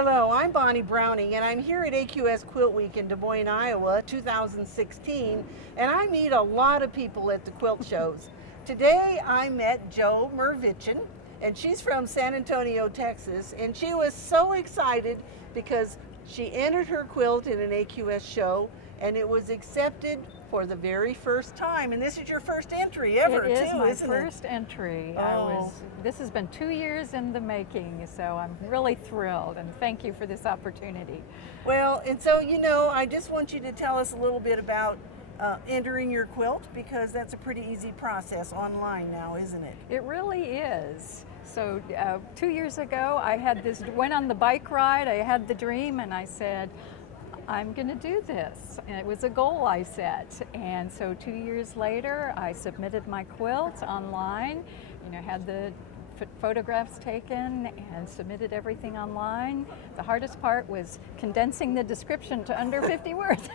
Hello, I'm Bonnie Browning, and I'm here at AQS Quilt Week in Des Moines, Iowa, 2016, and I meet a lot of people at the quilt shows. Today I met Jo Mrvichin, and she's from San Antonio, Texas, and she was so excited because she entered her quilt in an AQS show, and it was accepted for the very first time. And this is your first entry ever, It is too, my isn't first entry. Oh. This has been 2 years in the making, so I'm really thrilled, and thank you for this opportunity. Well, and so, I just want you to tell us a little bit about entering your quilt, because that's a pretty easy process online now, isn't it? It really is. So 2 years ago, went on the bike ride, I had the dream, and I said, I'm going to do this. And it was a goal I set. And so 2 years later, I submitted my quilt online, had the photographs taken and submitted everything online. The hardest part was condensing the description to under 50 words.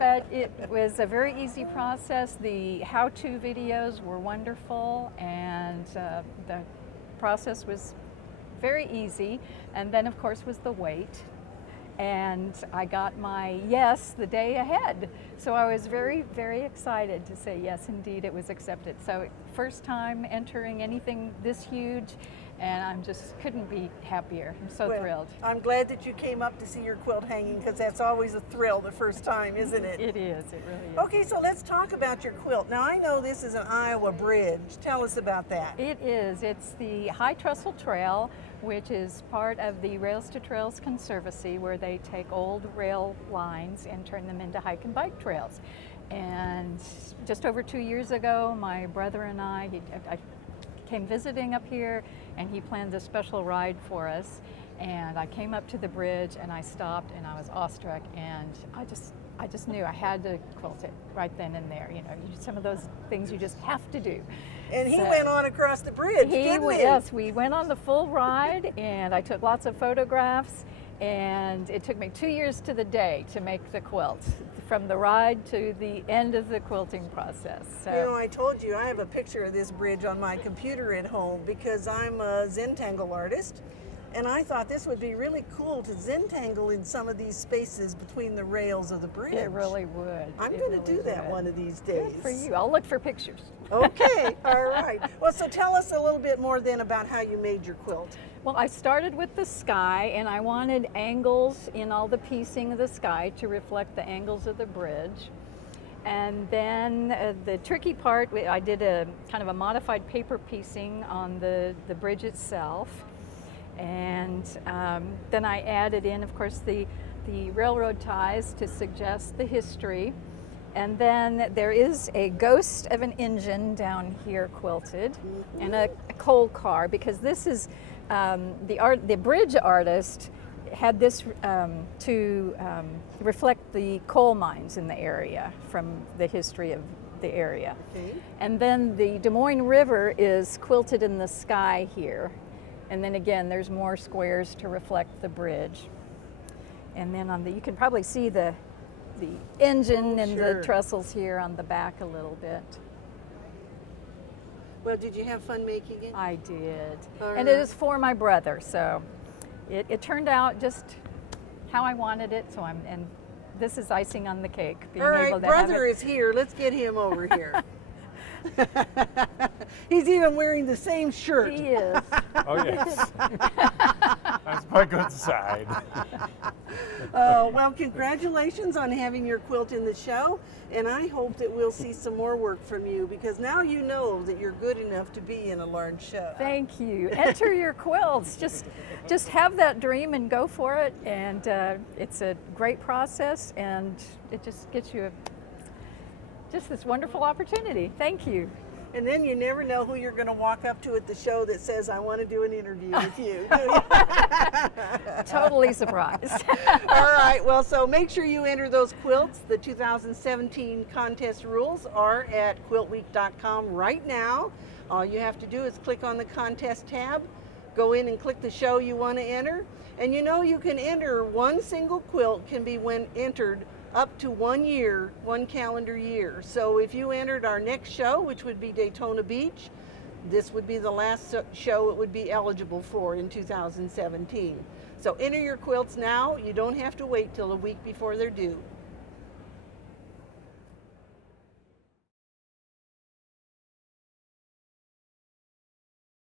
But it was a very easy process. The how-to videos were wonderful, and the process was very easy. And then, of course, was the wait. And I got my yes the day ahead. So I was very, very excited to say yes, indeed, it was accepted. So first time entering anything this huge, and I just couldn't be happier. I'm so thrilled. I'm glad that you came up to see your quilt hanging, because that's always a thrill the first time, isn't it? It is, it really is. Okay, so let's talk about your quilt. Now, I know this is an Iowa bridge. Tell us about that. It is. It's the High Trestle Trail, which is part of the Rails to Trails Conservancy, where they take old rail lines and turn them into hike and bike trails. And just over 2 years ago, my brother and I came visiting up here, and he planned a special ride for us. And I came up to the bridge, and I stopped, and I was awestruck, and I just knew I had to quilt it right then and there. Some of those things you just have to do. And he went on across the bridge, didn't he? Yes, we went on the full ride, and I took lots of photographs, and it took me 2 years to the day to make the quilt, from the ride to the end of the quilting process. So. I told you I have a picture of this bridge on my computer at home, because I'm a Zentangle artist, and I thought this would be really cool to Zentangle in some of these spaces between the rails of the bridge. It really would. I'm going to do that one of these days. Good for you. I'll look for pictures. Okay, all right. Well, so tell us a little bit more then about how you made your quilt. Well, I started with the sky, and I wanted angles in all the piecing of the sky to reflect the angles of the bridge. And then the tricky part, I did a kind of a modified paper piecing on the bridge itself. And then I added in, of course, the railroad ties to suggest the history. And then there is a ghost of an engine down here quilted, and a coal car, because this is the bridge artist had this to reflect the coal mines in the area from the history of the area. Okay. And then the Des Moines River is quilted in the sky here. And then again, there's more squares to reflect the bridge. And then you can probably see the engine and sure. the trestles here on the back a little bit. Well, did you have fun making it? I did. All And it right. is for my brother, so it turned out just how I wanted it. So and this is icing on the cake. Being All right, able to have brother it. is here. Let's get him over here. He's even wearing the same shirt. He is. Oh, yes. That's my good side. Well, congratulations on having your quilt in the show, and I hope that we'll see some more work from you, because now you know that you're good enough to be in a large show. Thank you. Enter your quilts. Just have that dream and go for it. And it's a great process, and it just gets you just this wonderful opportunity. Thank you. And then you never know who you're going to walk up to at the show that says, I want to do an interview with you. Totally surprised. All right, well, so make sure you enter those quilts. The 2017 contest rules are at quiltweek.com right now. All you have to do is click on the contest tab, go in and click the show you want to enter. And you can enter one single quilt can be entered up to 1 year, 1 calendar year. So if you entered our next show, which would be Daytona Beach, This would be the last show it would be eligible for in 2017. So enter your quilts now. You don't have to wait till a week before they're due.